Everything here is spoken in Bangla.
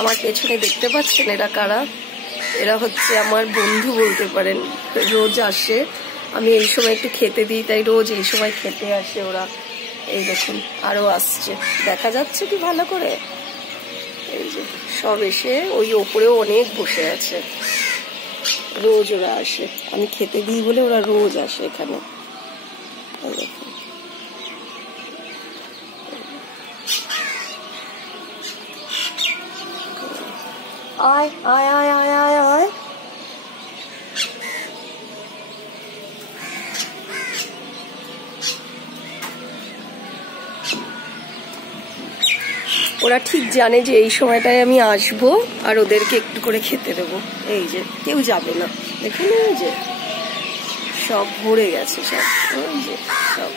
আমার পেছনে দেখতে পাচ্ছেন এরা কারা? এরা হচ্ছে আমার বন্ধু বলতে পারেন, রোজ আসে। আমি এই সময় একটু খেতে দিই, তাই রোজ এই সময় খেতে আসে ওরা। এই দেখুন আরো আসছে, দেখা যাচ্ছে কি ভালো করে? এই যে সব এসে ওই ওপরেও অনেক বসে আছে, রোজ ওরা আসে। আমি খেতে দিই বলে ওরা রোজ আসে এখানে। দেখুন আয় আয় আয় আয় আয় আয়। ওরা ঠিক জানে যে এই সময়টায় আমি আসবো আর ওদেরকে একটু করে খেতে দেবো। এই যে কেউ যাবে না, দেখুন এই যে সব ভরে গেছে, সব ওই যে সব।